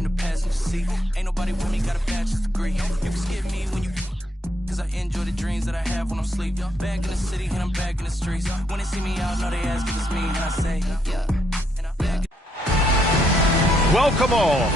in the passenger seat. Ain't nobody with me, got a bachelor's degree. You can skip me when you, cause I enjoy the dreams that I have when I'm asleep. Back in the city and I'm back in the streets. When they see me out, know they ask if it's me, and I say, yeah. And I'm back. Welcome all.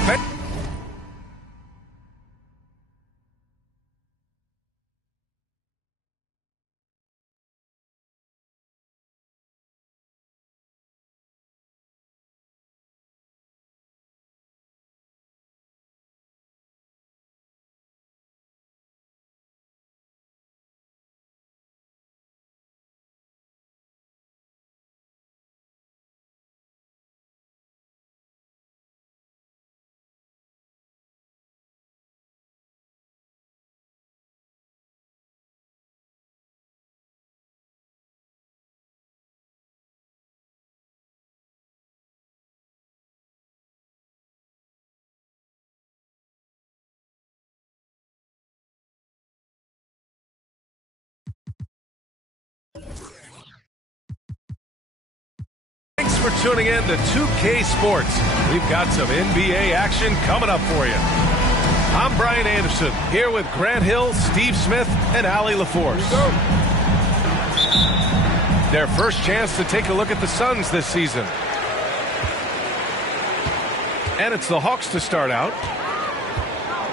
Thanks for tuning in to 2K Sports. We've got some NBA action coming up for you. I'm Brian Anderson, here with Grant Hill, Steve Smith, and Allie LaForce. Their first chance to take a look at the Suns this season. And it's the Hawks to start out.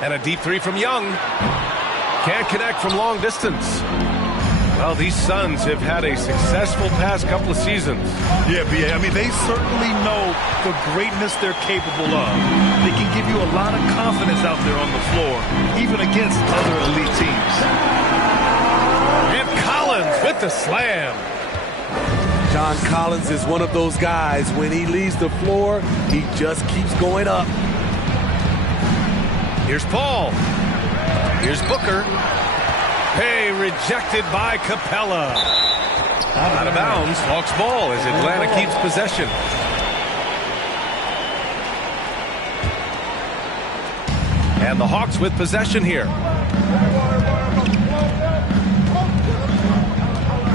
And a deep three from Young. Can't connect from long distance. Well, these Suns have had a successful past couple of seasons. Yeah, B.A. I mean, they certainly know the greatness they're capable of. They can give you a lot of confidence out there on the floor, even against other elite teams. And Collins with the slam. John Collins is one of those guys. When he leaves the floor, he just keeps going up. Here's Paul. Here's Booker. Hey, rejected by Capella. Out of bounds. Hawks ball as Atlanta keeps possession. And the Hawks with possession here.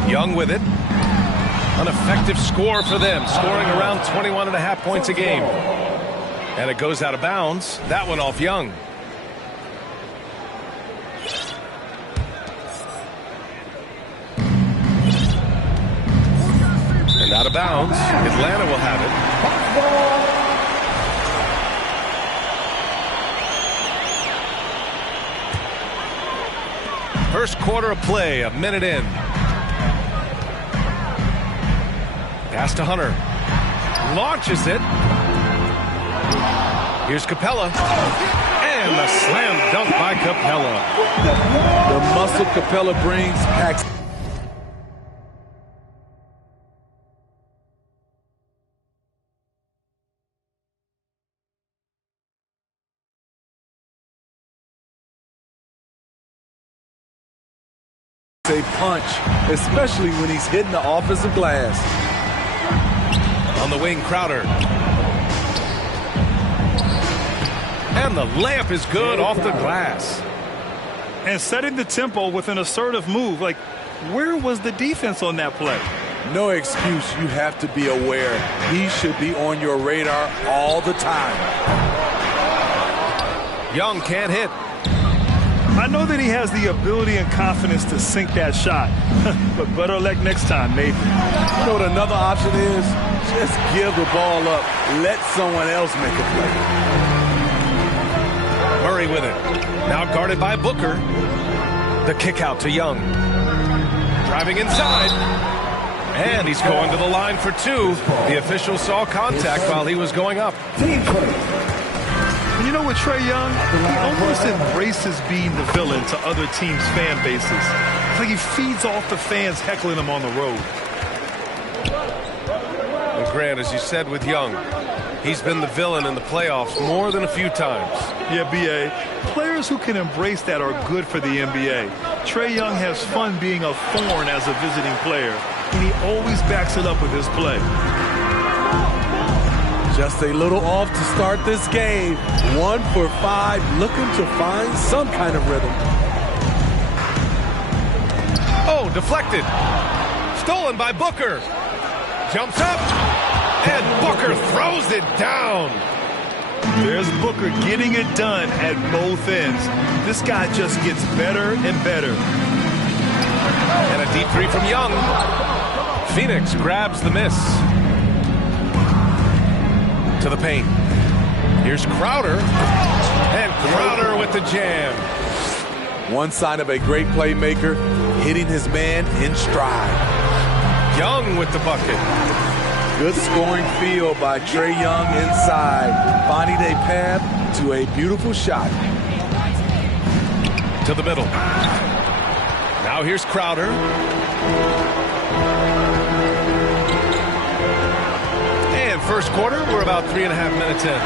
Young with it. An effective score for them, scoring around 21.5 points a game. And it goes out of bounds. That one off Young. And out of bounds. Atlanta will have it. First quarter of play, a minute in. Pass to Hunter. Launches it. Here's Capella. And a slam dunk by Capella. The muscle Capella brings packs. A punch, especially when he's hitting the offensive glass. On the wing, Crowder. And the layup is good off the glass. And setting the tempo with an assertive move. Like, where was the defense on that play? No excuse. You have to be aware. He should be on your radar all the time. Young can't hit. I know that he has the ability and confidence to sink that shot. But better luck next time, Nathan. You know what another option is? Just give the ball up. Let someone else make a play. Murray with it. Now guarded by Booker. The kick out to Young. Driving inside. And he's going to the line for two. The official saw contact while he was going up. And you know what, Trae Young? He almost embraces being the villain to other teams' fan bases. It's like he feeds off the fans heckling him on the road. And Grant, as you said with Young, he's been the villain in the playoffs more than a few times. Yeah, B.A. Players who can embrace that are good for the NBA. Trae Young has fun being a thorn as a visiting player, and he always backs it up with his play. Just a little off to start this game. 1 for 5, looking to find some kind of rhythm. Oh, deflected. Stolen by Booker. Jumps up. And Booker throws it down. There's Booker getting it done at both ends. This guy just gets better and better. And a deep three from Young. Phoenix grabs the miss. To the paint. Here's Crowder. And Crowder with the jam. One sign of a great playmaker, hitting his man in stride. Young with the bucket. Good scoring field by Trae Young inside, finding a path to a beautiful shot. To the middle. Now here's Crowder. And first quarter, we're about 3.5 minutes in.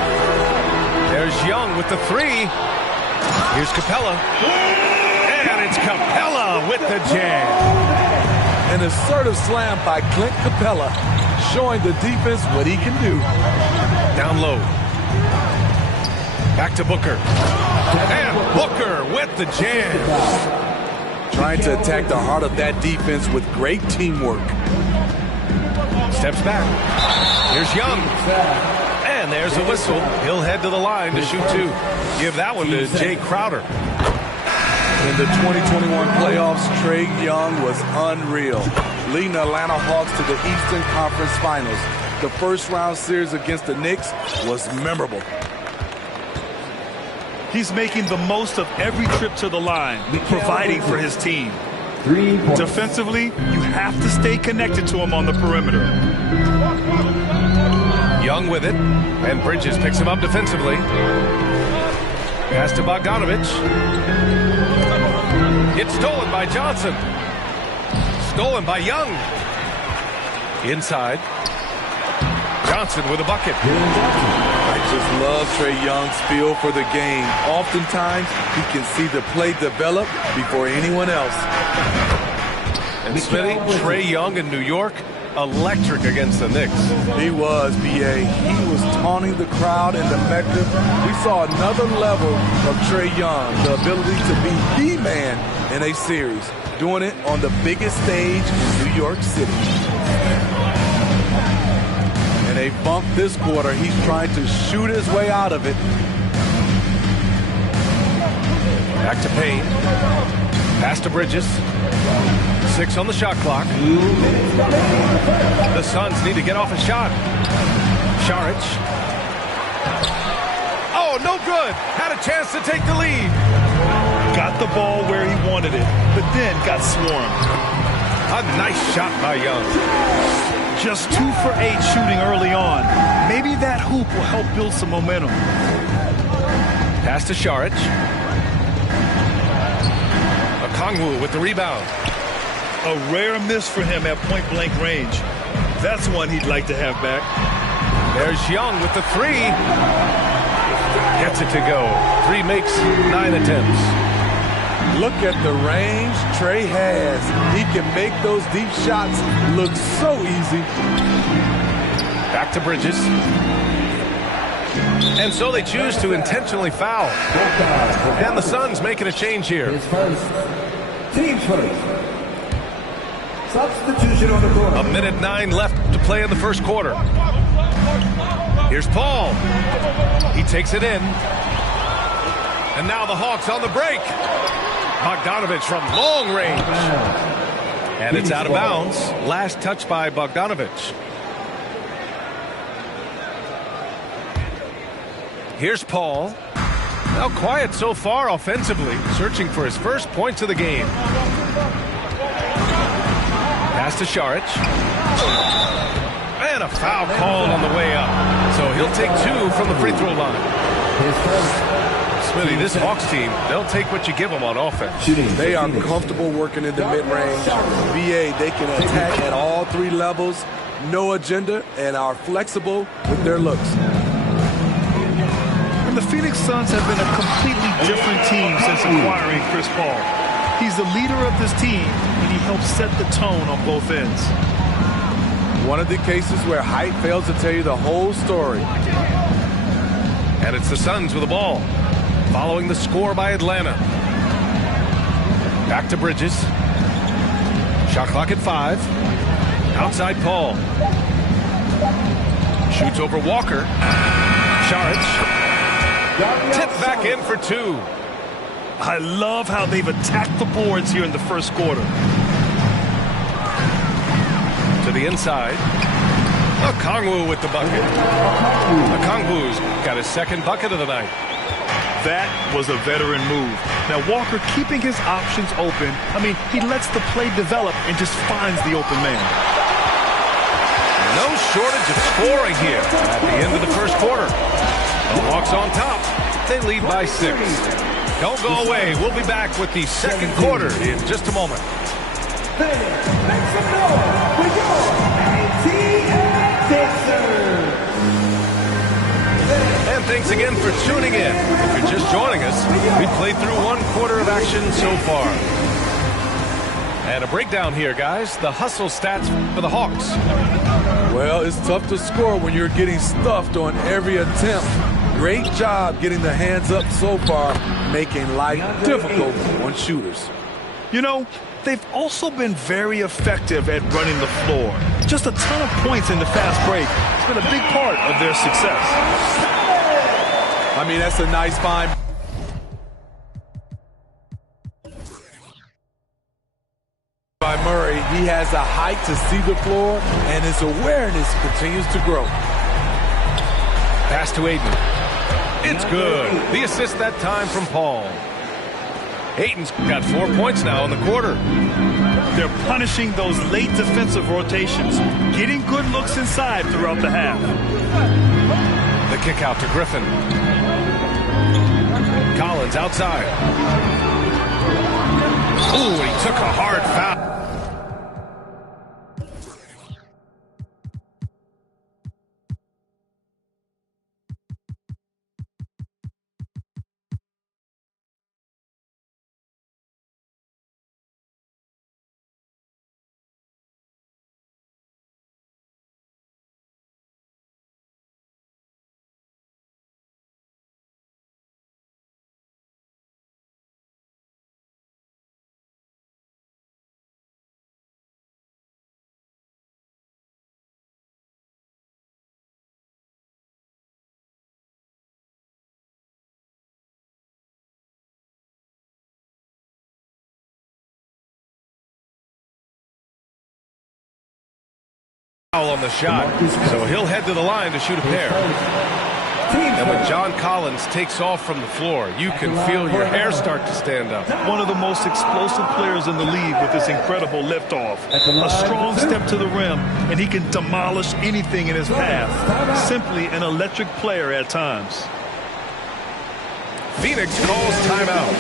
There's Young with the three. Here's Capella. And it's Capella with the jam. An assertive slam by Clint Capella, showing the defense what he can do. Down low. Back to Booker. And Booker with the jam. Trying to attack the heart of that defense with great teamwork. Steps back. Here's Young. And there's a whistle. He'll head to the line to shoot two. Give that one to Jay Crowder. In the 2021 playoffs, Trae Young was unreal, leading the Atlanta Hawks to the Eastern Conference Finals. The first round series against the Knicks was memorable. He's making the most of every trip to the line, providing for his team. Defensively, you have to stay connected to him on the perimeter. Young with it, and Bridges picks him up defensively. Pass to Bogdanovich. It's stolen by Johnson. Stolen by Young. Inside. Johnson with a bucket. I just love Trae Young's feel for the game. Oftentimes, he can see the play develop before anyone else. And Smitty, Trae Young in New York, electric against the Knicks. He was, B.A. He was taunting the crowd in the Mecca. We saw another level of Trae Young, the ability to be the man in a series, doing it on the biggest stage in New York City. In a bump this quarter, he's trying to shoot his way out of it. Back to Payne. Pass to Bridges. 6 on the shot clock. The Suns need to get off a shot. Šarić. Oh, no good. Had a chance to take the lead. Got the ball where he wanted it, but then got swarmed. A nice shot by Young. Just 2 for 8 shooting early on. Maybe that hoop will help build some momentum. Pass to Šarić. Okongwu with the rebound. A rare miss for him at point-blank range. That's one he'd like to have back. There's Young with the three. Gets it to go. 3 makes 9 attempts. Look at the range Trae has. He can make those deep shots look so easy. Back to Bridges. And so they choose to intentionally foul. And the Suns making a change here. Team's first. Substitution on the court. 1:09 left to play in the first quarter. Here's Paul. He takes it in. And now the Hawks on the break. Bogdanovich from long range. And it's out of bounds. Last touch by Bogdanovich. Here's Paul. Now quiet so far offensively, searching for his first points of the game. Pass to Šarić. And a foul called on the way up. So he'll take 2 from the free throw line. Smitty, this Hawks team, they'll take what you give them on offense. They are comfortable working in the mid-range. BA, they can attack at all 3 levels, no agenda, and are flexible with their looks. And the Phoenix Suns have been a completely different team since acquiring Chris Paul. He's the leader of this team, and he helps set the tone on both ends. One of the cases where height fails to tell you the whole story. And it's the Suns with the ball, following the score by Atlanta. Back to Bridges. Shot clock at 5. Outside Paul. Shoots over Walker. Šarić. Tipped back in for two. I love how they've attacked the boards here in the first quarter. To the inside. Okongwu with the bucket. Okongwu's got his second bucket of the night. That was a veteran move. Now, Walker keeping his options open. I mean, he lets the play develop and just finds the open man. No shortage of scoring here at the end of the first quarter. The Hawks on top. They lead by 6. Don't go away. We'll be back with the second quarter in just a moment. Make some noise for your ATL Dancers. And thanks again for tuning in. If you're just joining us, we've played through one quarter of action so far. And a breakdown here, guys. The hustle stats for the Hawks. Well, it's tough to score when you're getting stuffed on every attempt. Great job getting the hands up so far, making life difficult on shooters. You know, they've also been very effective at running the floor. Just a ton of points in the fast break. It's been a big part of their success. I mean, that's a nice find by Murray. He has the height to see the floor, and his awareness continues to grow. Pass to Ayton. It's good. The assist that time from Paul. Ayton's got 4 points now in the quarter. They're punishing those late defensive rotations, getting good looks inside throughout the half. The kick out to Griffin. Collins outside. Ooh, he took a hard foul. Foul on the shot, so he'll head to the line to shoot a pair. And when John Collins takes off from the floor, you can feel your hair start to stand up. One of the most explosive players in the league with this incredible liftoff. A strong step to the rim, and he can demolish anything in his path. Simply an electric player at times. Phoenix calls timeout.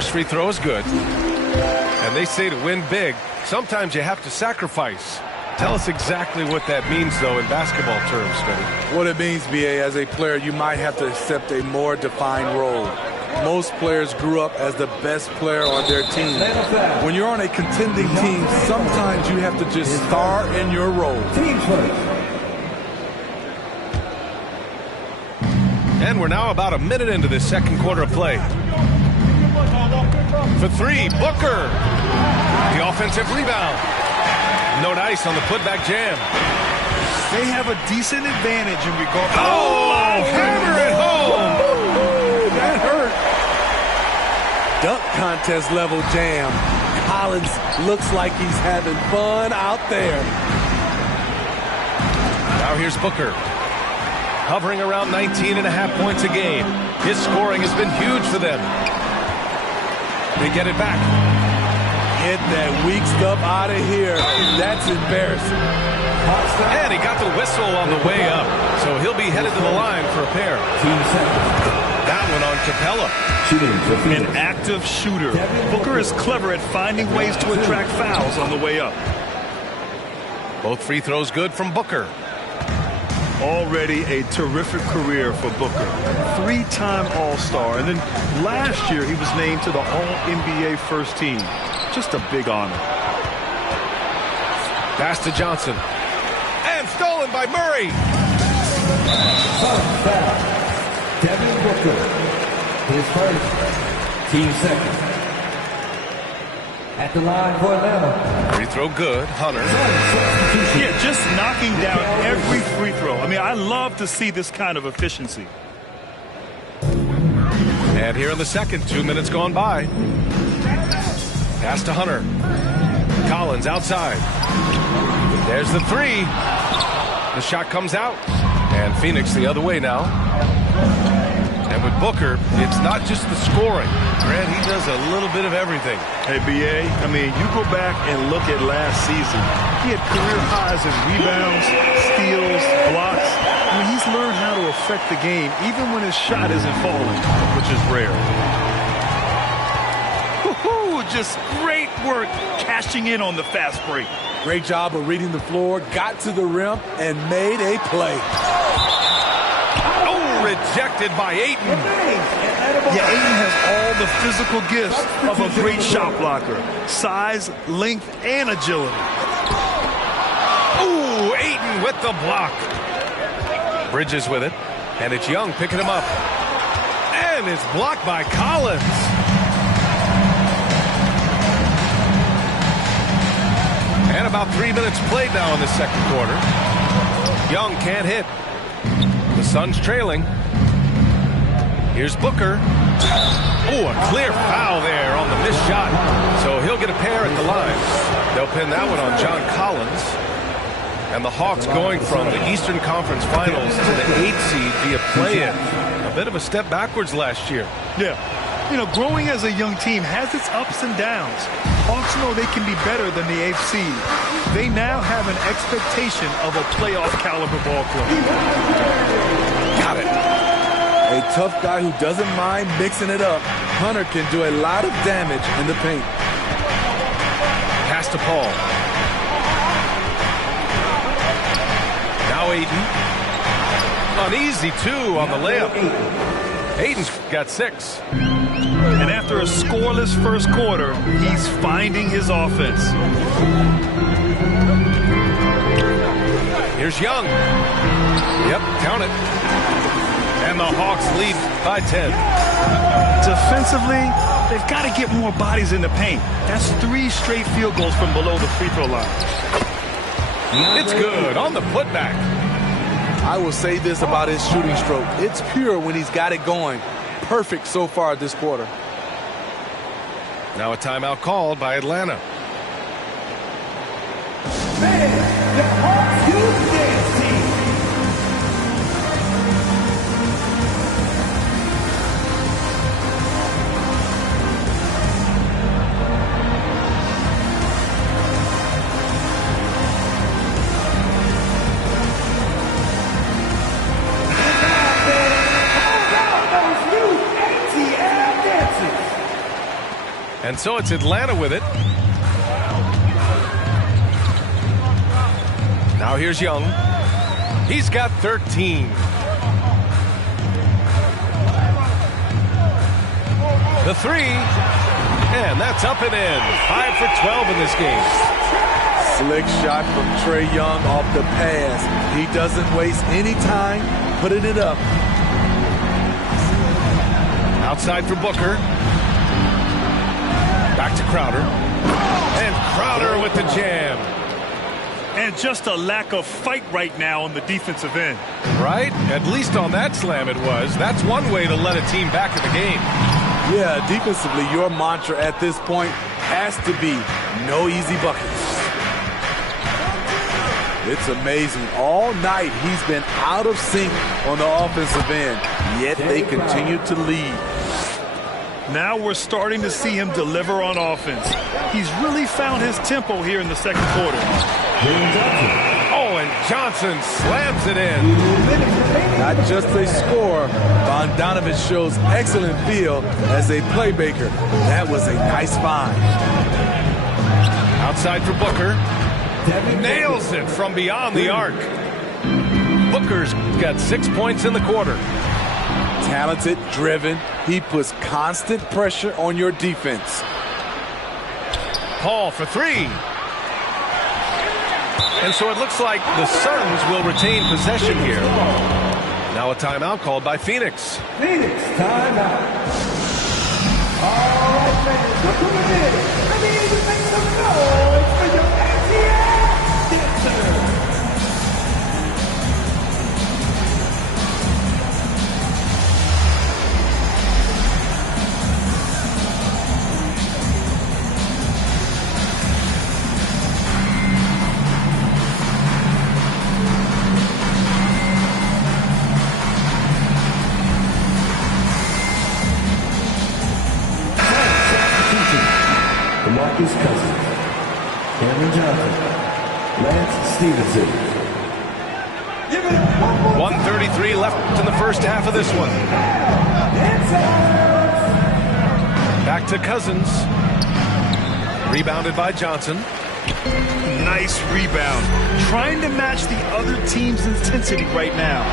First free throw is good. And they say to win big, sometimes you have to sacrifice. Tell us exactly what that means, though, in basketball terms, Vinny. What it means, BA, as a player, you might have to accept a more defined role. Most players grew up as the best player on their team. When you're on a contending team, sometimes you have to just star in your role. And we're now about a minute into this second quarter of play. For three, Booker. The offensive rebound. No dice on the putback jam. They have a decent advantage in regard. Oh, hammer it home. That hurt. Dunk contest level jam. Collins looks like he's having fun out there. Now here's Booker. Hovering around 19.5 points a game. His scoring has been huge for them. They get it back. Get that weak stuff out of here. That's embarrassing. And he got the whistle on the way up. So he'll be headed to the line for a pair. That one on Capella. An active shooter. Booker is clever at finding ways to attract fouls on the way up. Both free throws good from Booker. Already a terrific career for Booker. 3-time All-Star. And then last year, he was named to the All-NBA First Team. Just a big honor. Pass to Johnson. And stolen by Murray. Foul. Devin Booker. His first. Team second. At the line for Atlanta. Free throw good. Hunter. Yeah, just knocking down every free throw. I mean, I love to see this kind of efficiency. And here in the second, 2 minutes gone by. Pass to Hunter. Collins outside. There's the three. The shot comes out. And Phoenix the other way now. And with Booker, it's not just the scoring. Grant, he does a little bit of everything. Hey, B.A., I mean, you go back and look at last season. He had career highs in rebounds, steals, blocks. I mean, he's learned how to affect the game, even when his shot isn't falling, which is rare. Woo-hoo, just great work cashing in on the fast break. Great job of reading the floor, got to the rim, and made a play. Rejected by Ayton. Yeah, Ayton has all the physical gifts of a great shot blocker. Size, length, and agility. Ooh, Ayton with the block. Bridges with it. And it's Young picking him up. And it's blocked by Collins. And about 3 minutes played now in the second quarter. Young can't hit. The Suns trailing. Here's Booker. Oh, a clear foul there on the missed shot. So he'll get a pair at the line. They'll pin that one on John Collins. And the Hawks going from the Eastern Conference Finals to the 8th seed via play-in. A bit of a step backwards last year. Yeah. You know, growing as a young team has its ups and downs. Hawks know they can be better than the 8th seed. They now have an expectation of a playoff caliber ball club. Got it. A tough guy who doesn't mind mixing it up. Hunter can do a lot of damage in the paint. Pass to Paul. Now Ayton. Uneasy, too, on the layup. Ayton's got 6. And after a scoreless first quarter, he's finding his offense. Here's Young. Yep, count it. And the Hawks lead by 10. Defensively, they've got to get more bodies in the paint. That's 3 straight field goals from below the free throw line. It's good on the putback. I will say this about his shooting stroke. It's pure when he's got it going. Perfect so far this quarter. Now a timeout called by Atlanta. Man, the Hawks Youth Dance Team. And so it's Atlanta with it. Now here's Young. He's got 13. The three. And that's up and in. 5 for 12 in this game. Slick shot from Trae Young off the pass. He doesn't waste any time putting it up. Outside for Booker. Back to Crowder. And Crowder with the jam. And just a lack of fight right now on the defensive end. Right? At least on that slam it was. That's one way to let a team back in the game. Yeah, defensively, your mantra at this point has to be no easy buckets. It's amazing. All night he's been out of sync on the offensive end, yet they continue to lead. Now we're starting to see him deliver on offense. He's really found his tempo here in the second quarter. Oh, and Johnson slams it in. Not just a scorer, Bogdanović shows excellent feel as a playmaker. That was a nice find. Outside for Booker. Nails it from beyond the arc. Booker's got 6 points in the quarter. Talented, driven. He puts constant pressure on your defense. Paul for three. And so it looks like the Suns will retain possession here. Now a timeout called by Phoenix. Phoenix, timeout. All right, fans, look who it is. I need you to make some noise for your ATL dancer. DeMarcus Cousins, Cameron Johnson, Lance Stevenson. 1:33 left in the first half of this one. Back to Cousins. Rebounded by Johnson. Nice rebound. Trying to match the other team's intensity right now.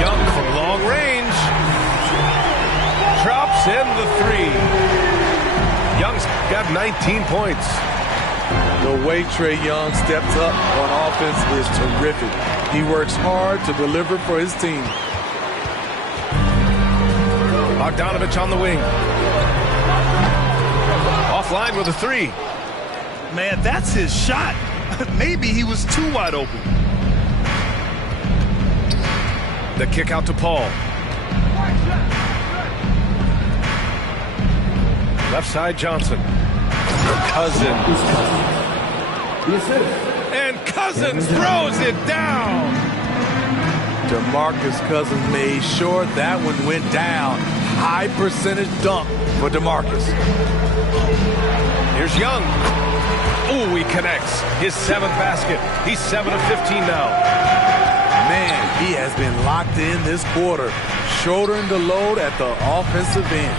Young from long range. Drops in the three. Young's got 19 points. The way Trae Young steps up on offense is terrific. He works hard to deliver for his team. Bogdanovich on the wing. Offline with a three. Man, that's his shot. Maybe he was too wide open. The kick out to Paul. Left side Johnson. Cousins. And Cousins throws it down. DeMarcus Cousins made sure that one went down. High percentage dunk for DeMarcus. Here's Young. Ooh, he connects. His 7th basket. He's 7 of 15 now. Man, he has been locked in this quarter, shouldering the load at the offensive end.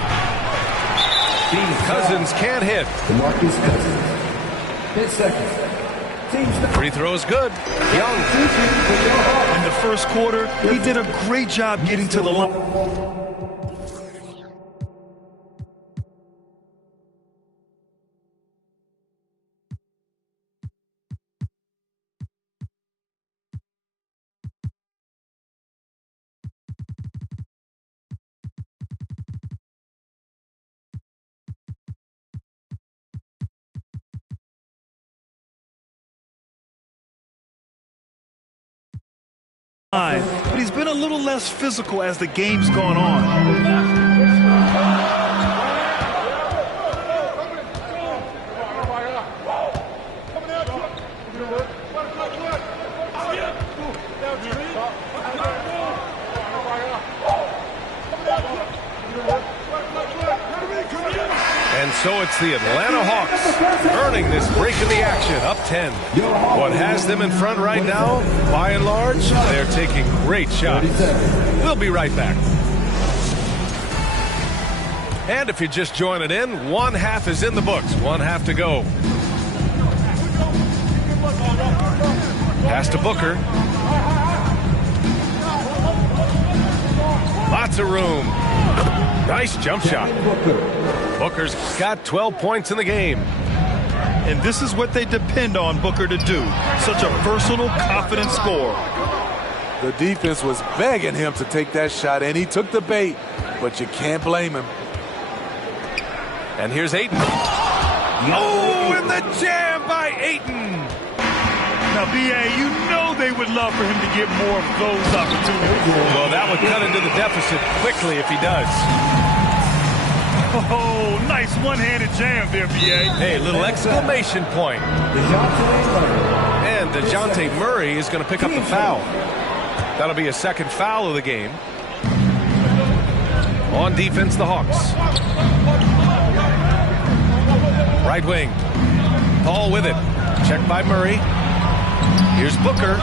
Cousins can't hit. DeMarcus Cousins. 10 seconds. Free throw is good. Young. In the first quarter, he did a great job getting to the line. But he's been a little less physical as the game's gone on. And so it's the Atlanta Hawks earning this break in the action, up 10. What has them in front right now, by and large, they're taking great shots. We'll be right back. And if you're just joining in, one half is in the books, one half to go. Pass to Booker. Lots of room. Nice jump shot. Booker's got 12 points in the game. And this is what they depend on Booker to do. Such a versatile, confident scorer. The defense was begging him to take that shot, and he took the bait, but you can't blame him. And here's Ayton. Oh, and the jam by Ayton. Now, B.A., you know they would love for him to get more of those opportunities. Well, that would cut into the deficit quickly if he does. Oh, nice one-handed jam there, B.A. Hey, little exclamation point. And DeJounte Murray is going to pick up the foul. That'll be a second foul of the game. On defense, the Hawks. Right wing. Paul with it. Checked by Murray. Here's Booker.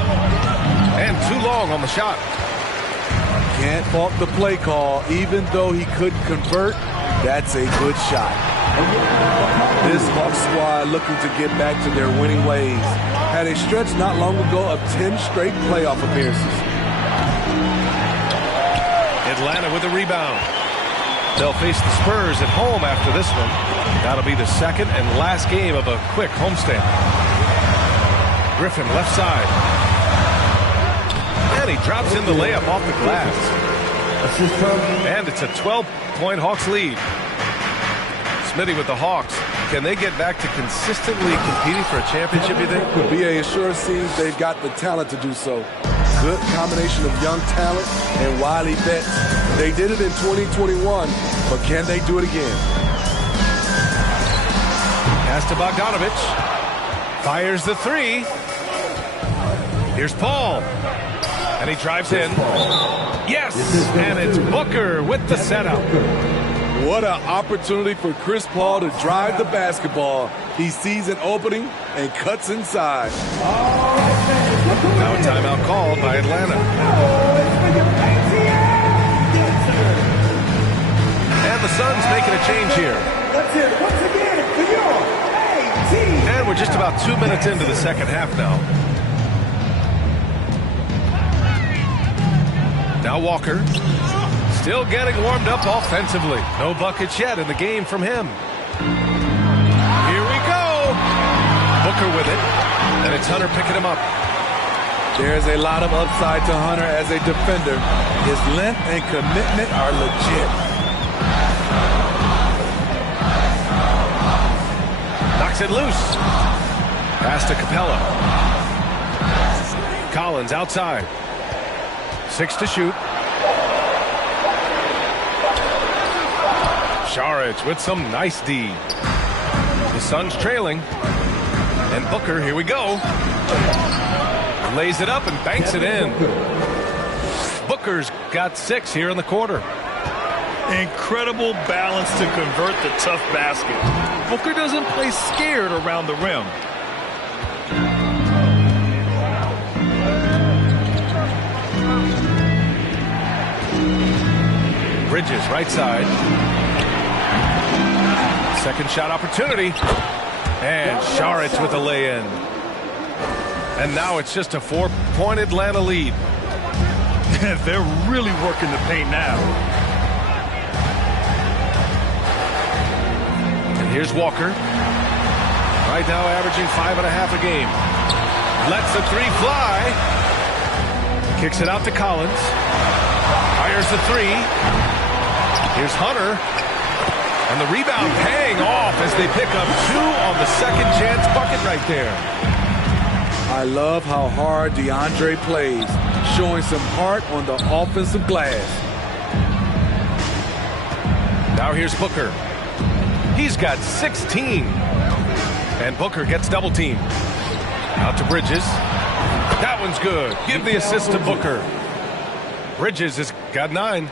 And too long on the shot. Can't fault the play call. Even though he couldn't convert, that's a good shot. This Hawks squad looking to get back to their winning ways. Had a stretch not long ago of 10 straight playoff appearances. Atlanta with a rebound. They'll face the Spurs at home after this one. That'll be the second and last game of a quick homestand. Griffin left side. And he drops in the layup off the glass. And it's a 12-point Hawks lead. Smitty with the Hawks. Can they get back to consistently competing for a championship, you think? BA, it sure seems they've got the talent to do so. Good combination of young talent and wily vets. They did it in 2021, but can they do it again? Pass to Bogdanovich. Fires the three. Here's Paul. And he drives in. Yes! And it's Booker with the setup. What an opportunity for Chris Paul to drive the basketball. He sees an opening and cuts inside. Now a timeout called by Atlanta. And the Suns making a change here. Let's hear it once again for your AT. And we're just about 2 minutes into the second half now. Now Walker. Still getting warmed up offensively. No buckets yet in the game from him. Here we go. Booker with it. And it's Hunter picking him up. There's a lot of upside to Hunter as a defender. His length and commitment are legit. Knocks it loose. Pass to Capella. Collins outside. 6 to shoot. Šarić with some nice D. The Suns trailing. And Booker, here we go. Lays it up and banks it in. Booker's got 6 here in the quarter. Incredible balance to convert the tough basket. Booker doesn't play scared around the rim. Bridges right side. Second shot opportunity. And Šarić with a lay-in. And now it's just a 4-point Atlanta lead. They're really working the paint now. And here's Walker. Right now averaging 5.5 a game. Lets the three fly. Kicks it out to Collins. Fires the three. Here's Hunter. And the rebound paying off as they pick up 2 on the second chance bucket right there. I love how hard DeAndre plays, showing some heart on the offensive glass. Now here's Booker. He's got 16. And Booker gets double teamed. Out to Bridges. That one's good. Give the assist to Booker. Bridges has got 9.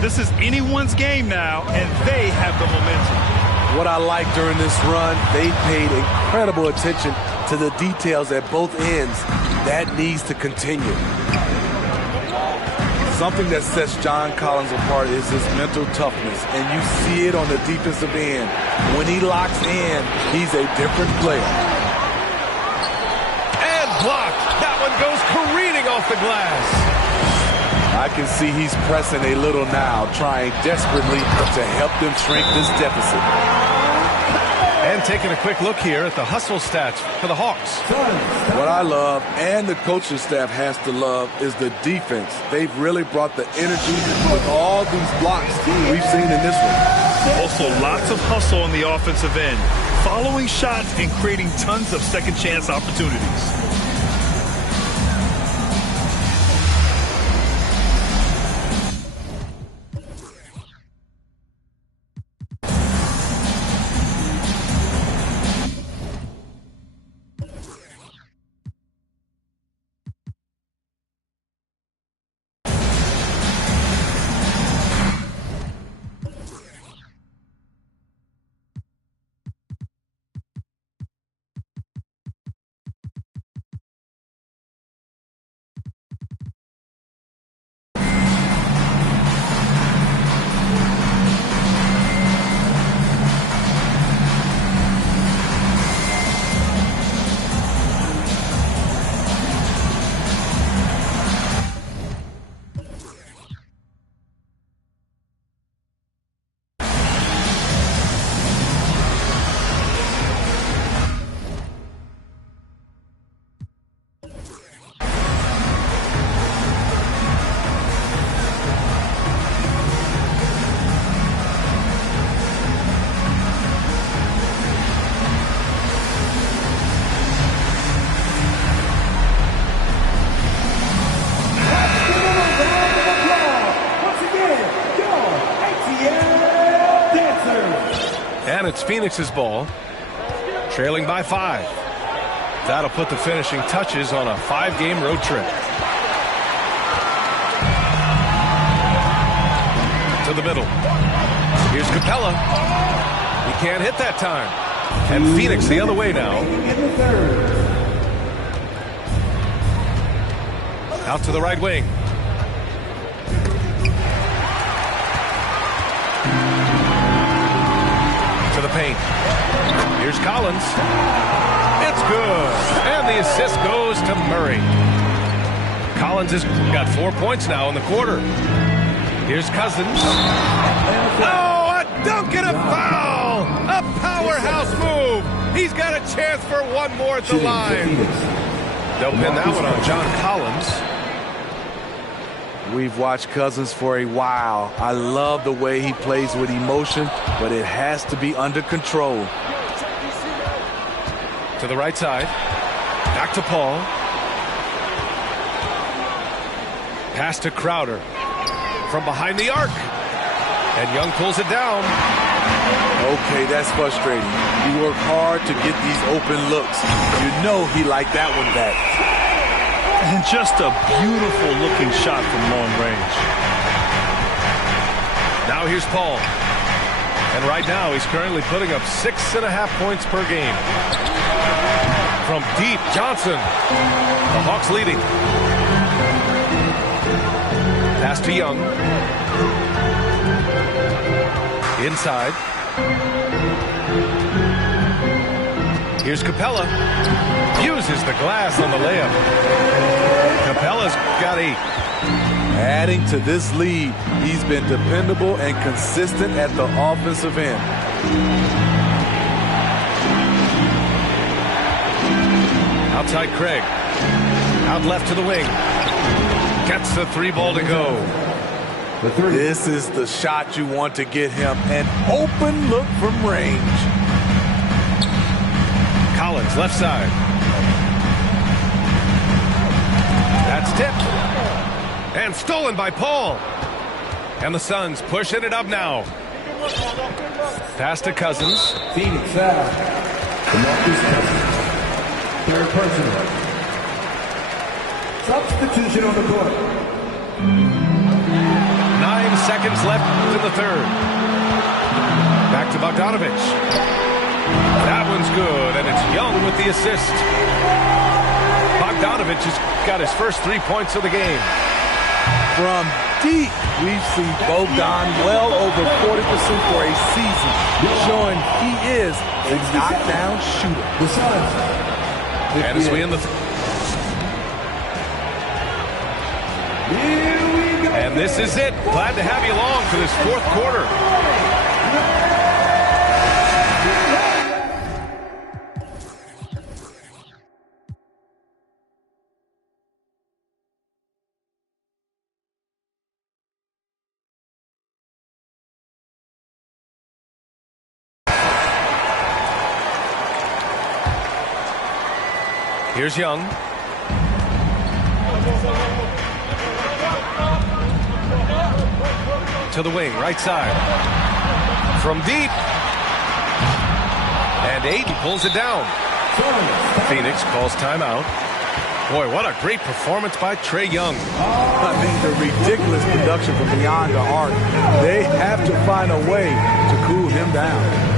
This is anyone's game now, and they have the momentum. What I like during this run, they paid incredible attention to the details at both ends. That needs to continue. Something that sets John Collins apart is his mental toughness, and you see it on the defensive end. When he locks in, he's a different player. And blocked. That one goes careening off the glass. I can see he's pressing a little now, trying desperately to help them shrink this deficit. And taking a quick look here at the hustle stats for the Hawks. What I love, and the coaching staff has to love, is the defense. They've really brought the energy with all these blocks we've seen in this one. Also, lots of hustle on the offensive end, following shots and creating tons of second chance opportunities. It's Phoenix's ball, trailing by 5. That'll put the finishing touches on a 5-game road trip. To the middle. Here's Capella. He can't hit that time. And Phoenix the other way now. Out to the right wing. To the paint. Here's Collins. It's good. And the assist goes to Murray. Collins has got 4 points now in the quarter. Here's Cousins. Oh, a dunk and a foul! A powerhouse move! He's got a chance for one more at the line. They'll pin that one on John Collins. We've watched Cousins for a while. I love the way he plays with emotion, but it has to be under control. To the right side. Back to Paul. Pass to Crowder. From behind the arc. And Young pulls it down. Okay, that's frustrating. He worked hard to get these open looks. You know he liked that one back. And just a beautiful looking shot from long range. Now here's Paul. And right now he's currently putting up 6.5 points per game. From deep, Johnson. The Hawks leading. Pass to Young. Inside. Here's Capella. Uses the glass on the layup. Capella's got 8. Adding to this lead, he's been dependable and consistent at the offensive end. Outside Craig. Out left to the wing. Gets the 3 ball to go. This is the shot you want to get him. An open look from range. Collins, left side. That's tipped. And stolen by Paul. And the Suns pushing it up now. Pass to Cousins. Phoenix foul. DeMarcus Cousins. Third personal. Substitution on the court. 9 seconds left in the third. Back to Bogdanovich. That one's good, and it's Young with the assist. Bogdanovich has got his first 3 points of the game. From deep, we've seen Bogdan well over 40% for a season, showing he is a knockdown shooter. The Suns. And as we end the and this is it. Glad to have you along for this 4th quarter. Here's Young. To the wing, right side. From deep. And Ayton pulls it down. Phoenix calls timeout. Boy, what a great performance by Trae Young. I mean, the ridiculous production from beyond the arc. They have to find a way to cool him down.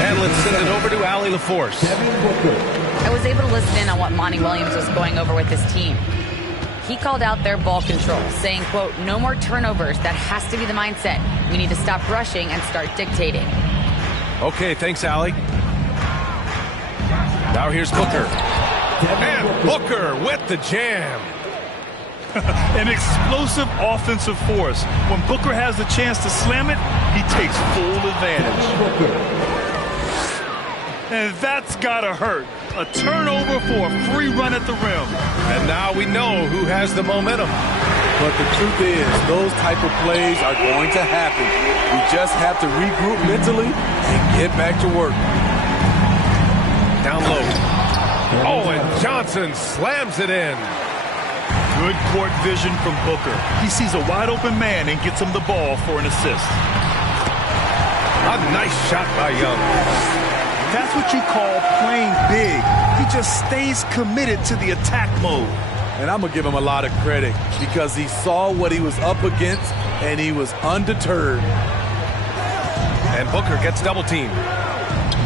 And let's send it over to Allie LaForce. I was able to listen in on what Monty Williams was going over with his team. He called out their ball control, saying, quote, no more turnovers. That has to be the mindset. We need to stop rushing and start dictating. Okay, thanks, Allie. Now here's Booker. And Booker with the jam. An explosive offensive force. When Booker has the chance to slam it, he takes full advantage. And that's gotta hurt. A turnover for a free run at the rim. And now we know who has the momentum. But the truth is, those type of plays are going to happen. We just have to regroup mentally and get back to work. Down low. Oh, and Johnson slams it in. Good court vision from Booker. He sees a wide-open man and gets him the ball for an assist. A nice shot by Young. That's what you call playing big. He just stays committed to the attack mode. And I'm going to give him a lot of credit because he saw what he was up against and he was undeterred. And Booker gets double teamed.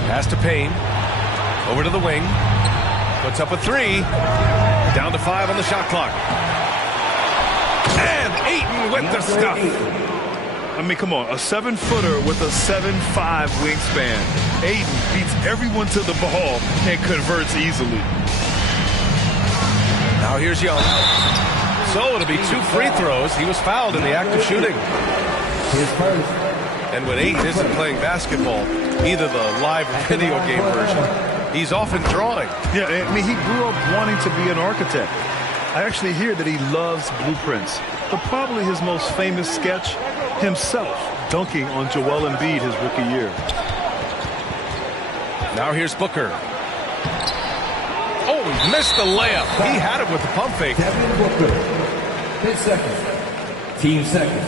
Pass to Payne. Over to the wing. Puts up a three. Down to 5 on the shot clock. And Ayton with the stuff. I mean, come on. A 7-footer with a 7'5" wingspan. Ayton beats everyone to the ball and converts easily. Now here's Young. So it'll be 2 free throws. He was fouled in the act of shooting. And when Ayton isn't playing basketball, either the live or video game version, he's often drawing. Yeah, I mean, he grew up wanting to be an architect. I actually hear that he loves blueprints. But probably his most famous sketch, himself dunking on Joel Embiid his rookie year. Now here's Booker. Oh, he missed the layup. He had it with the pump fake. Devin Booker. His second. Team second.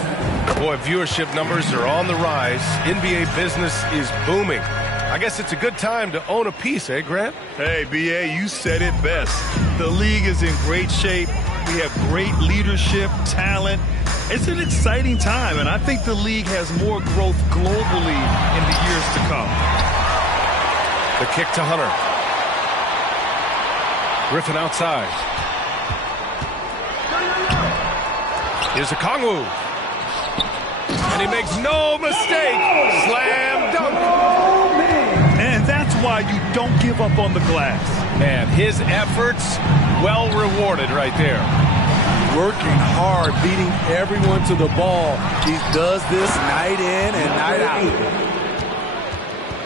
Boy, viewership numbers are on the rise. NBA business is booming. I guess it's a good time to own a piece, eh, Grant? Hey, B.A., you said it best. The league is in great shape. We have great leadership, talent. It's an exciting time, and I think the league has more growth globally in the years to come. The kick to Hunter. Griffin outside. Here's a Okongwu. And he makes no mistake. Slam dunk. And that's why you don't give up on the glass. And his efforts well rewarded right there. Working hard, beating everyone to the ball. He does this night in and night out.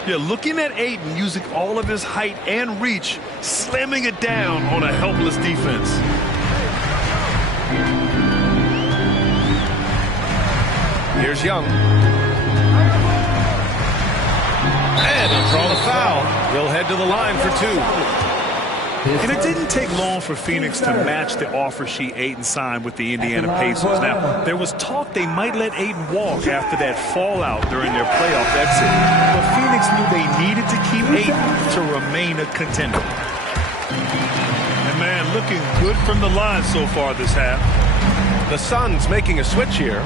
Yeah, looking at Ayton using all of his height and reach, slamming it down on a helpless defense. Here's Young. And he'll draw the foul. He'll head to the line for 2. And it didn't take long for Phoenix to match the offer sheet Ayton signed with the Indiana Pacers. Now, there was talk they might let Ayton walk after that fallout during their playoff exit. But Phoenix knew they needed to keep Ayton to remain a contender. And man, looking good from the line so far this half. The Suns making a switch here.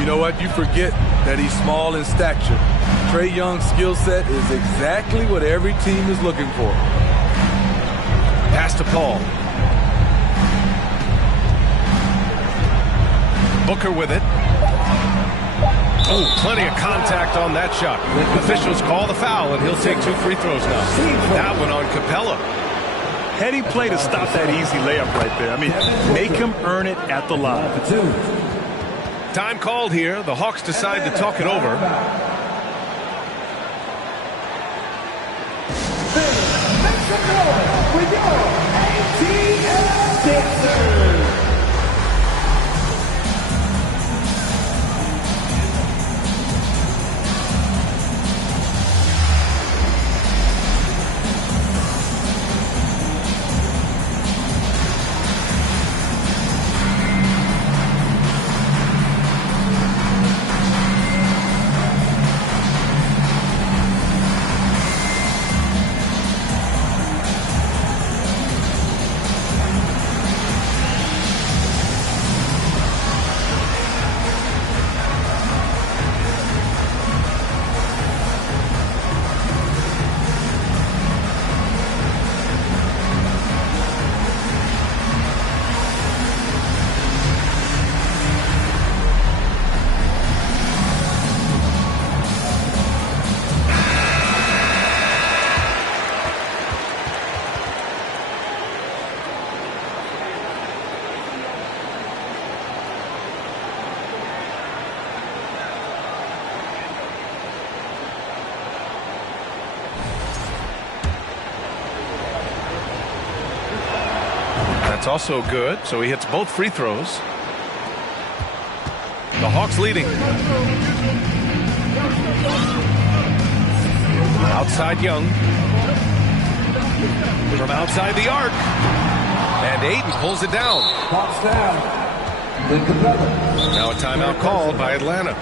You know what? You forget that he's small in stature. Trae Young's skill set is exactly what every team is looking for. Pass to Paul. Booker with it. Oh, plenty of contact on that shot. Officials call the foul, and he'll take 2 free throws now. That one on Capella. Heady play to stop that easy layup right there. I mean, make him earn it at the line. Time called here. The Hawks decide to talk it over. With your ATL Sixers. That's also good, so he hits both free throws. The Hawks leading. Outside Young. From outside the arc. And Ayton pulls it down. Now a timeout called by Atlanta.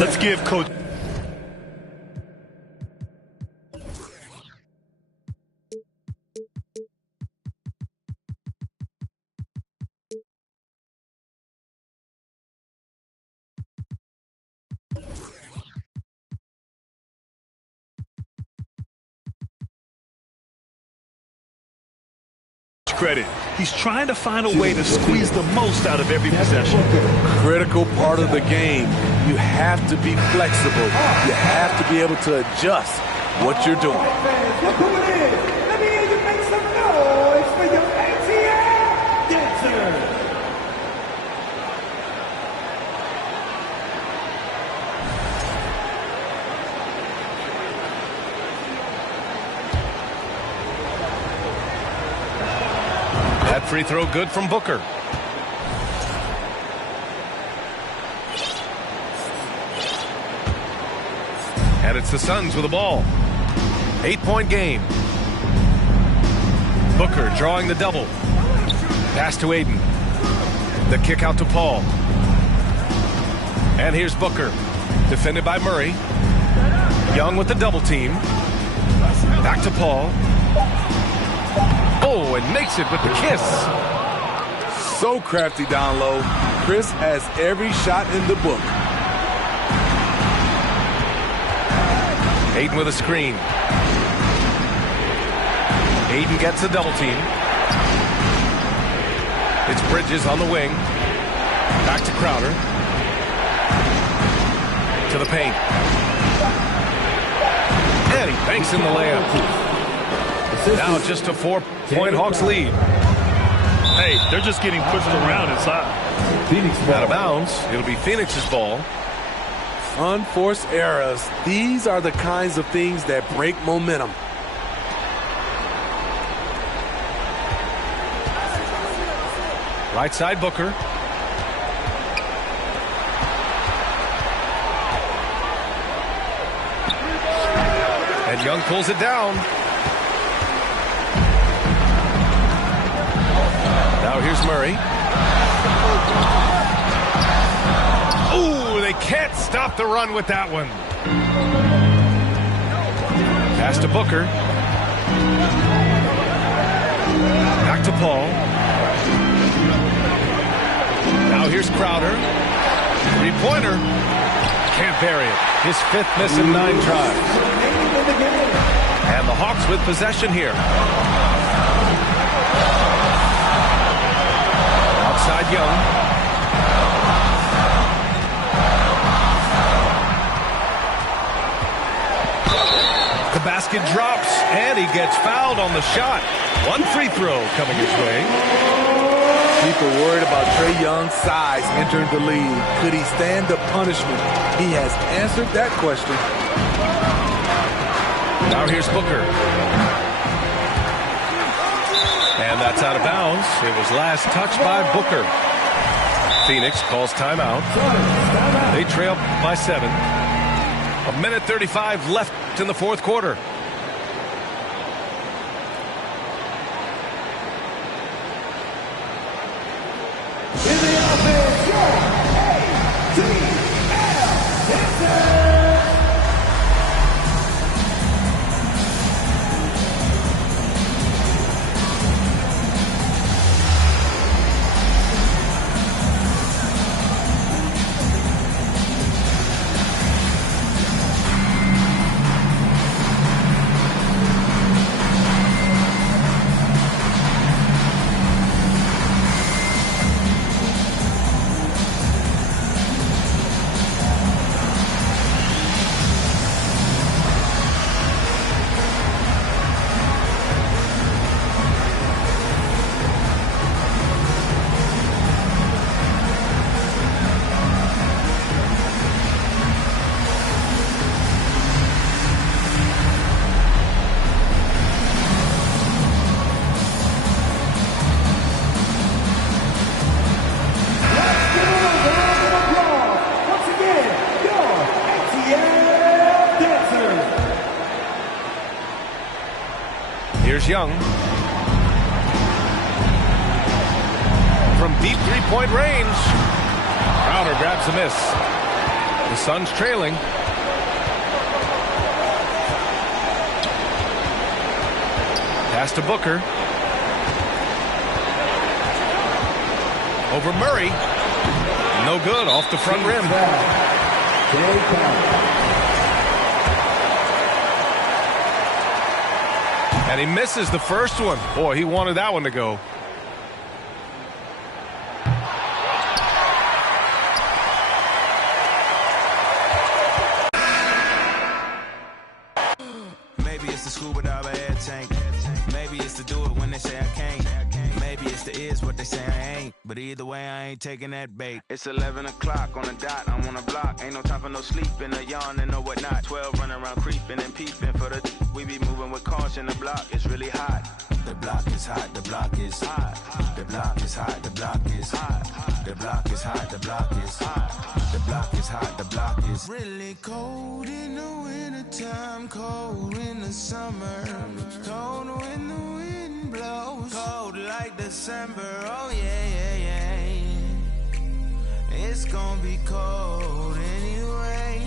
Let's give Coach. Credit. He's trying to find a way to squeeze the most out of every possession. Critical part of the game. You have to be flexible. You have to be able to adjust what you're doing. Let me hear you make some noise for your ATL dancer. That free throw good from Booker. And it's the Suns with the ball. 8-point game. Booker drawing the double. Pass to Ayton. The kick out to Paul. And here's Booker. Defended by Murray. Young with the double team. Back to Paul. Oh, and makes it with the kiss. So crafty down low. Chris has every shot in the book. Ayton with a screen. Ayton gets a double team. It's Bridges on the wing. Back to Crowder. To the paint. And he banks in the layup. Now just a 4-point Hawks lead. Hey, they're just getting pushed around inside. Out of bounds. It'll be Phoenix's ball. Unforced errors. These are the kinds of things that break momentum. Right side Booker. And Young pulls it down. Now here's Murray. Ooh, they can't stop the run with that one. Pass to Booker. Back to Paul. Now here's Crowder. Three-pointer. Can't bury it. His fifth miss in 9 tries. And the Hawks with possession here. Outside Young. The basket drops, and he gets fouled on the shot. One free throw coming his way. People worried about Trae Young's size entering the league. Could he stand the punishment? He has answered that question. Now here's Booker. And that's out of bounds. It was last touched by Booker. Phoenix calls timeout. They trail by 7. 1:35 left in the fourth quarter. In the offense, your ATL dancer. Young. From deep three-point range, Crowder grabs a miss. The Suns trailing. Pass to Booker. Over Murray. No good, off the front rim. And he misses the first one. Boy, he wanted that one to go. Maybe it's the scuba dive air tank. Maybe it's to do it when they say I can't. Maybe it's the is what they say I ain't. But either way, I ain't taking that bait. It's 11 o'clock on the dot. I'm on a block. Ain't no time for no sleeping, a yawn and no whatnot. 12 running around creeping and peeping for the. We be moving with caution. The block is really hot. The block is hot. The block is hot. The block is hot. The block is hot. The block is hot. The block is hot. The block is hot. The block is really cold in the wintertime, cold in the summer, cold when the wind blows, cold like December. Oh yeah, yeah, yeah. It's gonna be cold anyway.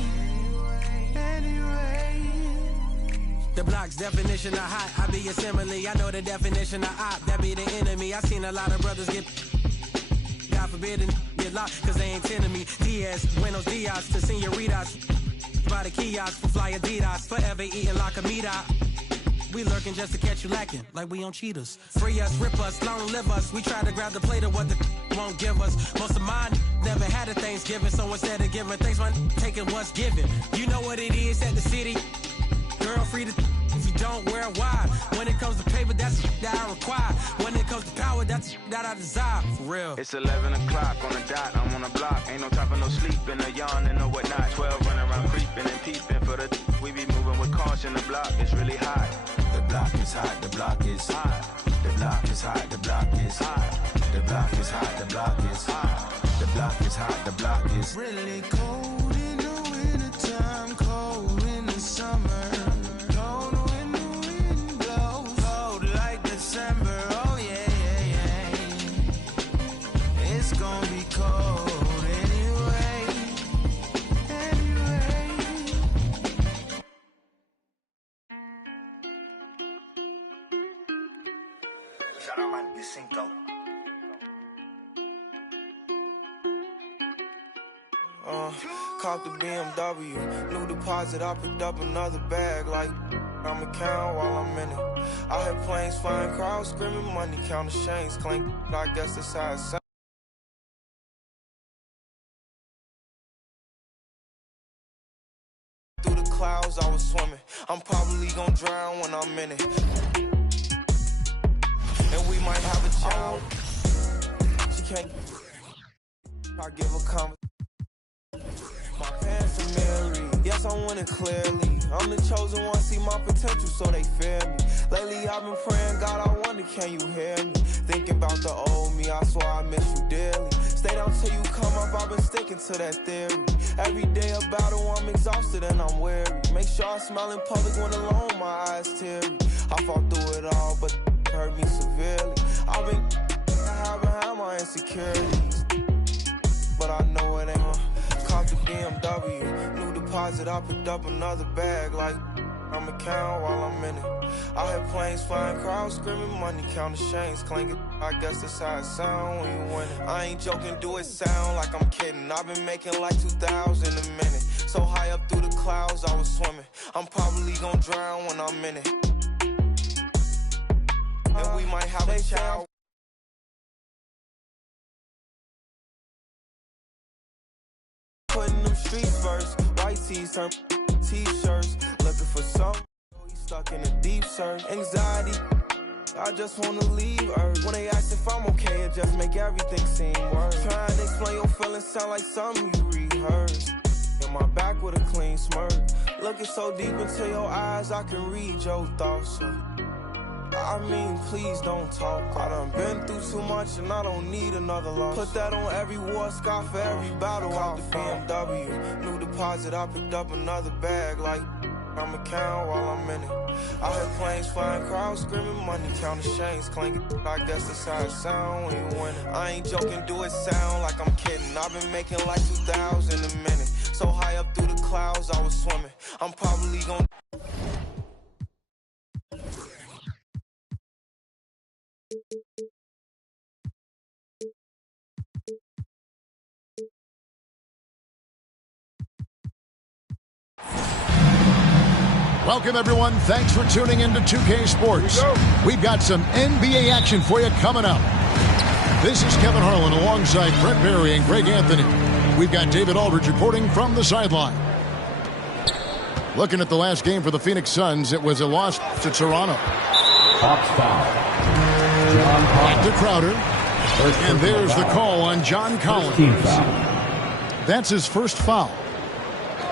The block's definition of hot, I be a simile. I know the definition of op, that be the enemy. I seen a lot of brothers get, God forbid, and get locked, cause they ain't tending me. Diaz, Buenos Dias to senoritas, by the kiosk for fly Adidas, forever eating like a meat out. We lurking just to catch you lacking, like we on cheaters. Free us, rip us, long live us. We try to grab the plate of what the won't give us. Most of mine never had a Thanksgiving, so instead of giving thanks, man, taking what's given. You know what it is at the city. Girl, free to if you don't wear wide. When it comes to paper, that's that I require. When it comes to power, that's that I desire. For real. It's 11 o'clock on the dot. I'm on a block. Ain't no time for no sleeping, a yawn and no whatnot. 12 running around creeping and peeping for the. We be moving with caution. The block is really hot. The block is hot. The block is hot. The block is hot. The block is hot. The block is hot. The block is hot. The block is hot. The block is really cold in the wintertime, cold in the summer. Caught the BMW, new deposit, I picked up another bag like I'ma count while I'm in it. I hear planes flying, crowds screaming, money counting, chains clink. I guess that's how it sounds. Through the clouds, I was swimming. I'm probably gonna drown when I'm in it. And we might have a child. She can't. I give a conversation. My parents are married, yes, I'm winning clearly. I'm the chosen one, see my potential, so they fear me. Lately, I've been praying, God, I wonder, can you hear me? Thinking about the old me, I swear I miss you dearly. Stay down till you come up, I've been sticking to that theory. Every day a battle, I'm exhausted and I'm weary. Make sure I smile in public when alone, my eyes teary. I fought through it all, but it hurt me severely. I've been behind my insecurities, but I know it ain't. Caught the BMW, new deposit, I picked up another bag like I'ma count while I'm in it. I hear planes flying, crowds screaming, money counting, chains clinking. I guess that's how it sound when you win it. I ain't joking, do it sound like I'm kidding. I've been making like 2,000 a minute. So high up through the clouds, I was swimming. I'm probably gonna drown when I'm in it. And we might have a child. Putting them streets first, white tees turn t-shirts, looking for something. He's stuck in a deep search, anxiety. I just wanna leave Earth. When they ask if I'm okay, it just make everything seem worse. Trying to explain your feelings sound like something you rehearsed. In my back with a clean smirk, looking so deep into your eyes, I can read your thoughts. I mean, please don't talk. I done been through too much and I don't need another loss. Put that on every war scar for every battle. Out the BMW, new deposit, I picked up another bag like I'ma count while I'm in it. I heard planes flying, crowds screaming, money counting chains clanking. I guess that's how it sound when you win it. I ain't joking, do it sound like I'm kidding. I've been making like 2,000 a minute. So high up through the clouds, I was swimming. I'm probably gonna. Welcome, everyone. Thanks for tuning in to 2K Sports. We've got some NBA action for you coming up. This is Kevin Harlan alongside Brent Barry and Greg Anthony. We've got David Aldridge reporting from the sideline. Looking at the last game for the Phoenix Suns, it was a loss to Toronto. Hawks foul. Back to Crowder. And there's the call on John Collins. That's his first foul.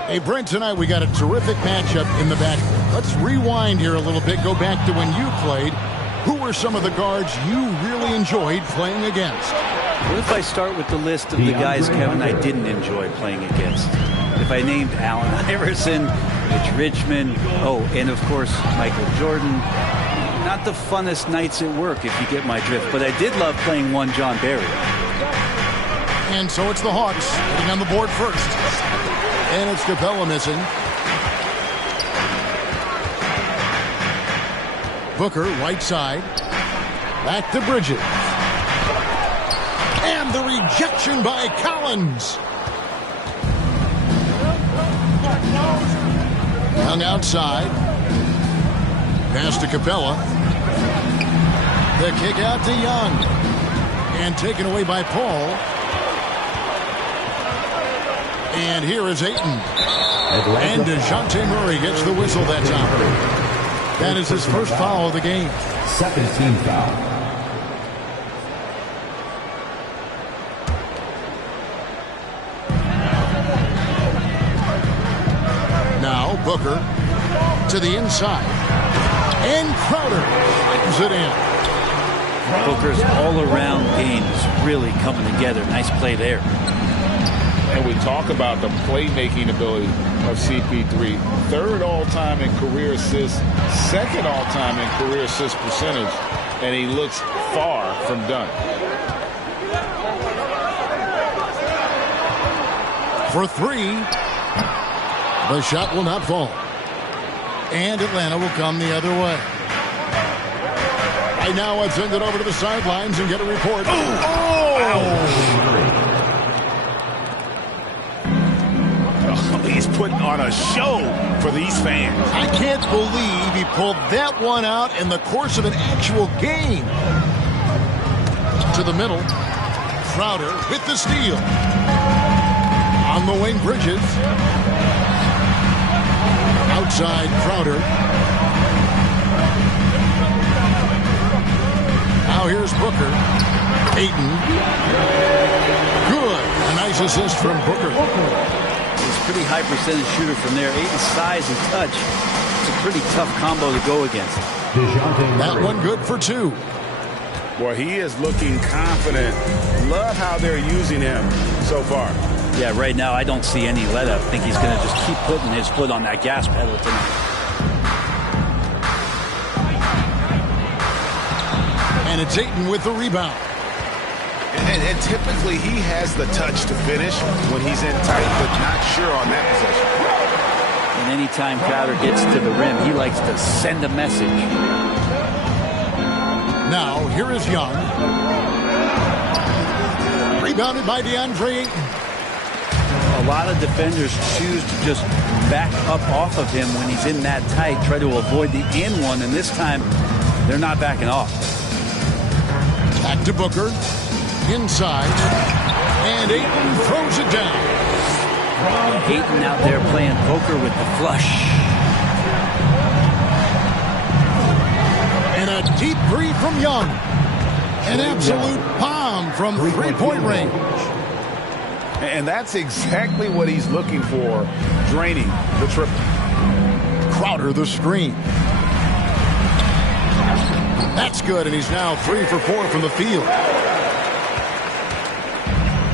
Hey, Brent, tonight we got a terrific matchup in the backcourt. Let's rewind here a little bit, go back to when you played. Who were some of the guards you really enjoyed playing against? What if I start with the list of the guys, Kevin, I didn't enjoy playing against? If I named Allen Iverson, Mitch Richmond, and of course, Michael Jordan. Not the funnest nights at work, if you get my drift, but I did love playing one John Barry. And so it's the Hawks getting on the board first. And it's Capella missing. Booker, right side. Back to Bridges. And the rejection by Collins. Young outside. Pass to Capella. The kick out to Young. And taken away by Paul. And here is Ayton. And DeJounte Murray gets the whistle that time. That is his first foul of the game. Second team foul. Now Booker to the inside. And Crowder slams it in. Booker's all-around game is really coming together. Nice play there. And we talk about the playmaking ability of CP3. Third all-time in career assists, second all-time in career assist percentage, and he looks far from done. For three, the shot will not fall. And Atlanta will come the other way. Right now, let's send it over to the sidelines and get a report. He's putting on a show for these fans. I can't believe he pulled that one out in the course of an actual game. To the middle. Crowder with the steal. On the wing, Bridges. Outside, Crowder. Now here's Booker. Ayton. Good. A nice assist from Booker. Pretty high percentage shooter from there. Ayton's size and touch. It's a pretty tough combo to go against. That one good for two. Well, he is looking confident. Love how they're using him so far. Yeah, right now I don't see any let up. I think he's going to just keep putting his foot on that gas pedal tonight. And it's Ayton with the rebound. And typically he has the touch to finish when he's in tight, but not sure on that possession. And anytime Crowder gets to the rim, he likes to send a message. Now, here is Young. Rebounded by DeAndre Ayton. A lot of defenders choose to just back up off of him when he's in that tight, try to avoid the in one, and this time they're not backing off. Back to Booker. Inside, and Ayton throws it down. Ayton out there playing poker with the flush. And a deep three from Young. An absolute bomb from three-point range. And that's exactly what he's looking for, draining the triple. Crowder the screen. That's good, and he's now 3 for 4 from the field.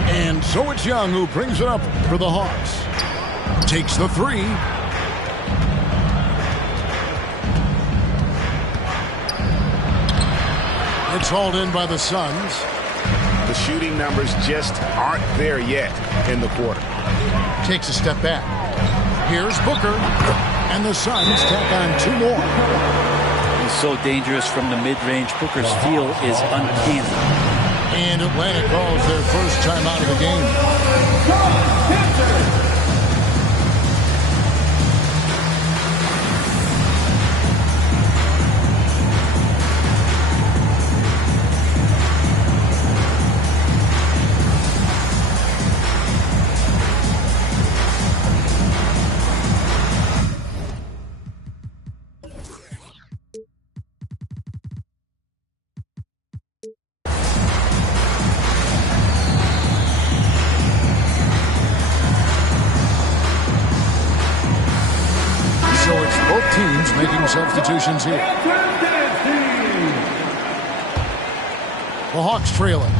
And so it's Young who brings it up for the Hawks. Takes the three. It's hauled in by the Suns. The shooting numbers just aren't there yet in the quarter. Takes a step back. Here's Booker. And the Suns tack on 2 more. He's so dangerous from the mid-range. Booker's feel is uncanny. And Atlanta calls their first time out of the game. Teams making substitutions here. The Hawks trailing.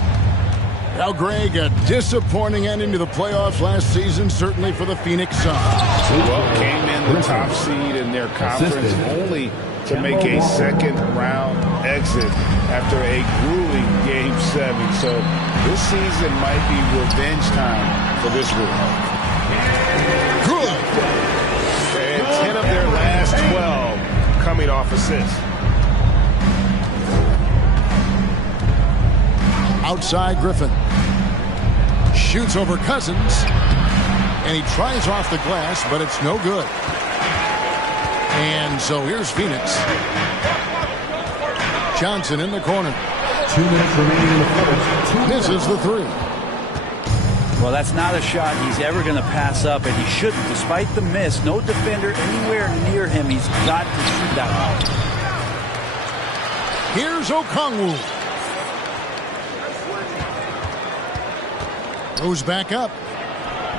Now, Greg, a disappointing ending to the playoffs last season, certainly for the Phoenix Suns. Well, came in the top seed in their conference only to make a second-round exit after a grueling Game 7. So this season might be revenge time for this group. Good. And 10 of their last 12 coming off assists. Outside Griffin. Shoots over Cousins. And he tries off the glass, but it's no good. And so here's Phoenix. Johnson in the corner. 2 minutes remaining in the first. Misses the 3. Well, that's not a shot he's ever going to pass up, and he shouldn't. Despite the miss, no defender anywhere near him. He's got to shoot that one. Here's Okongwu. Goes back up.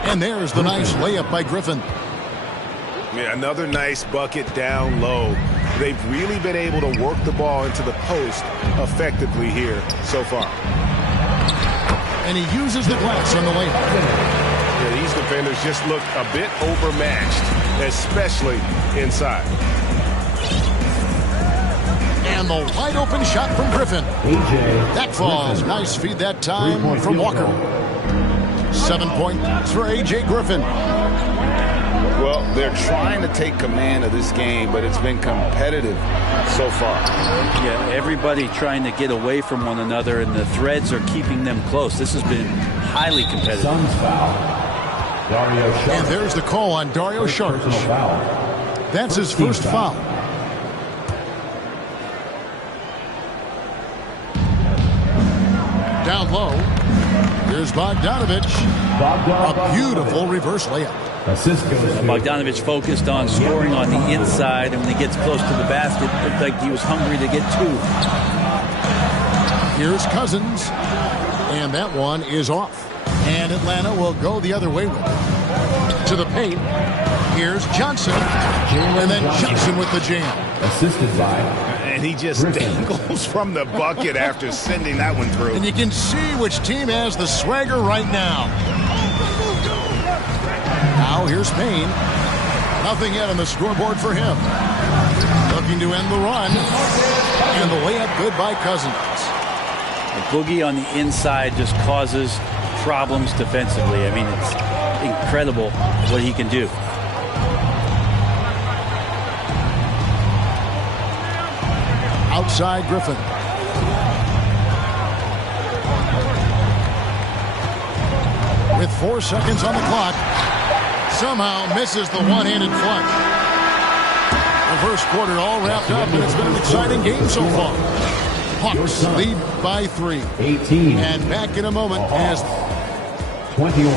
And there's the nice layup by Griffin. Yeah, another nice bucket down low. They've really been able to work the ball into the post effectively here so far. And he uses the glass on the layup. Yeah, these defenders just look a bit overmatched, especially inside. And the wide open shot from Griffin. That falls. Nice feed that time from Walker. 7 points for A.J. Griffin. Well, they're trying to take command of this game, but it's been competitive so far. Yeah, everybody trying to get away from one another, and the threads are keeping them close. This has been highly competitive. Suns foul. Dario Saric. And there's the call on Dario Saric. That's his first foul. Down low. Here's Bogdanovic. A beautiful reverse layup. Bogdanovic focused on scoring on the inside, and when he gets close to the basket, it looked like he was hungry to get 2. Here's Cousins, and that one is off. And Atlanta will go the other way with it. To the paint. Here's Johnson, and then Johnson with the jam. Assisted by. And he just dangles from the bucket after sending that one through. And you can see which team has the swagger right now. Now here's Payne. Nothing yet on the scoreboard for him. Looking to end the run. And the layup good by Cousins. The boogie on the inside just causes problems defensively. I mean, it's incredible what he can do. Outside Griffin. With 4 seconds on the clock, somehow misses the one-handed flush. The first quarter all wrapped up, and it's been an exciting game so far. Hawks lead by 3. 18. And back in a moment as 21.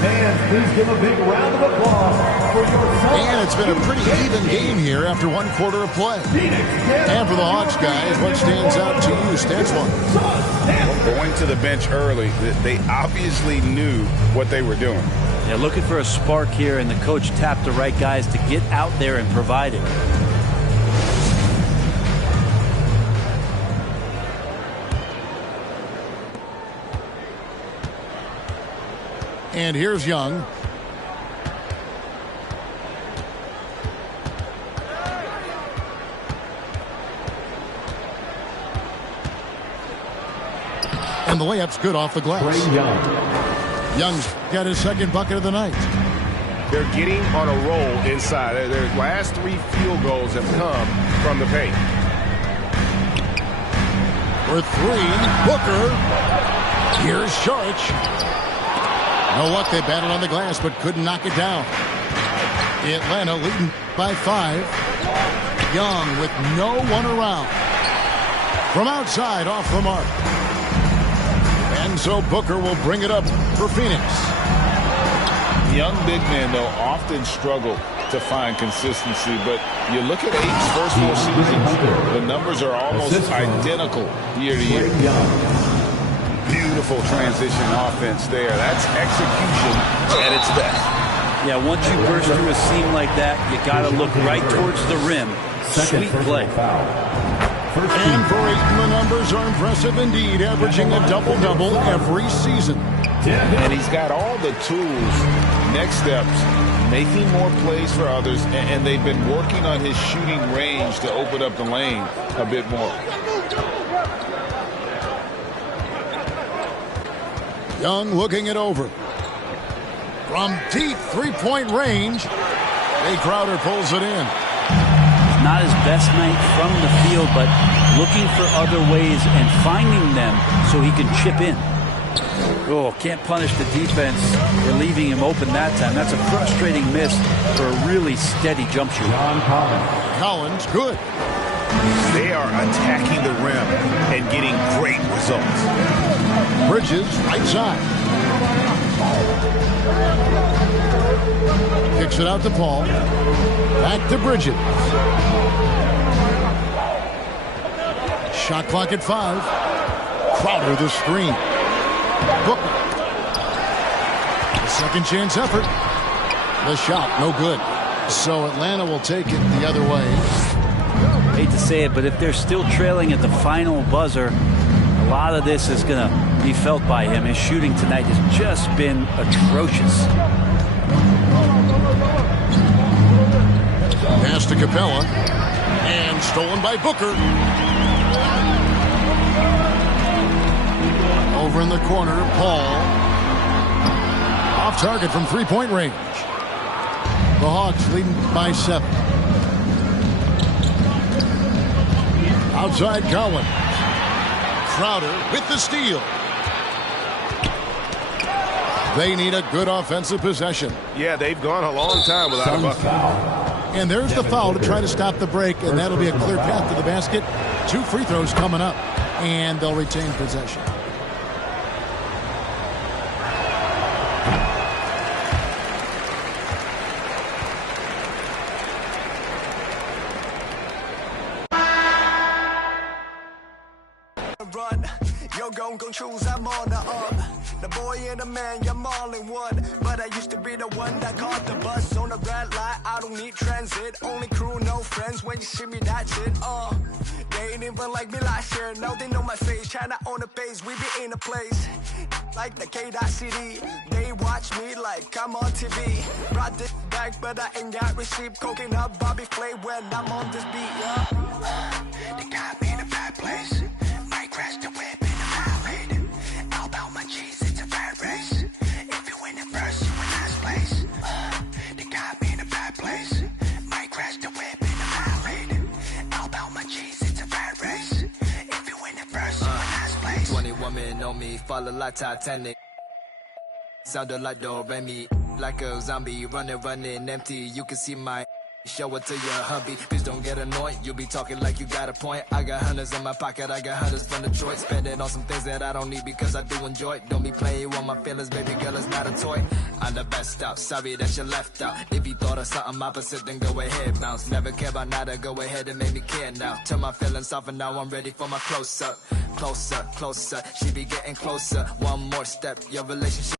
Fans, please give a big round of applause for your son. And it's been a pretty even game here after 1 quarter of play. And for the Hawks guys, what stands out to you, Stats one? Going to the bench early, they obviously knew what they were doing. They're looking for a spark here, and the coach tapped the right guys to get out there and provide it. And here's Young. And the layup's good off the glass. Young's got his second bucket of the night. They're getting on a roll inside. Their last 3 field goals have come from the paint. For 3, Booker. Here's Saric. No luck, they battled on the glass but couldn't knock it down. Atlanta leading by 5. Young with no one around. From outside, off the mark. And so Booker will bring it up for Phoenix. Young big men, though, often struggle to find consistency, but you look at Ayton's first 4 seasons, the numbers are almost identical year to year. Beautiful transition offense there. That's execution at its best. Yeah, once you burst through a seam like that, you got to look right towards the rim. Sweet play. And for Ayton, the numbers are impressive indeed, averaging a double-double every season. And he's got all the tools. Next steps, making more plays for others, and they've been working on his shooting range to open up the lane a bit more. Young looking it over. From deep three-point range, Jay Crowder pulls it in. Not his best night from the field, but looking for other ways and finding them so he can chip in. Oh, can't punish the defense for leaving him open that time. That's a frustrating miss for a really steady jump shooter. Collins, good. They are attacking the rim and getting great results. Bridges, right side. Kicks it out to Paul. Back to Bridges. Shot clock at 5. Crowder the screen. Booker. The second chance effort. The shot, no good. So Atlanta will take it the other way. Hate to say it, but if they're still trailing at the final buzzer, a lot of this is going to be felt by him. His shooting tonight has just been atrocious. Pass to Capella. And stolen by Booker. Over in the corner, Paul. Off target from three-point range. The Hawks leading by 7. Outside Collins. Crowder with the steal. They need a good offensive possession. Yeah, they've gone a long time without a bucket. And there's the foul to try to stop the break, and that'll be a clear path to the basket. 2 free throws coming up, and they'll retain possession. Choose, I'm on the up. The boy and the man, you're all in one. But I used to be the one that caught the bus on the red light. I don't need transit, only crew, no friends. When you see me, that's it. They ain't even like me last year. Now they know my face. China on the base, we be in a place like the K.City. They watch me like I'm on TV. Brought this back, but I ain't got receipt. Coking up Bobby Flay when I'm on this beat. They got me in a bad place. Might crash the whip. It's a bad race. If you win it first, you in last place. They got me in a bad place. Might crash the whip in the valley. All about my cheese, it's a bad race. If you win it first, you in last place. 20 women on me, follow like Titanic. Sounded like Do-Re-Mi, like a zombie, running empty. You can see my show it to your hubby. Please don't get annoyed. You be talking like you got a point. I got hundreds in my pocket. I got hundreds from Detroit. Spend it on some things that I don't need because I do enjoy it. Don't be playing with my feelings, baby girl. It's not a toy. I'm the best out. Sorry that you left out. If you thought of something opposite, then go ahead, bounce. Never care about nada. Go ahead and make me care now. Turn my feelings off and now I'm ready for my close up. Closer, closer. She be getting closer. One more step. Your relationship.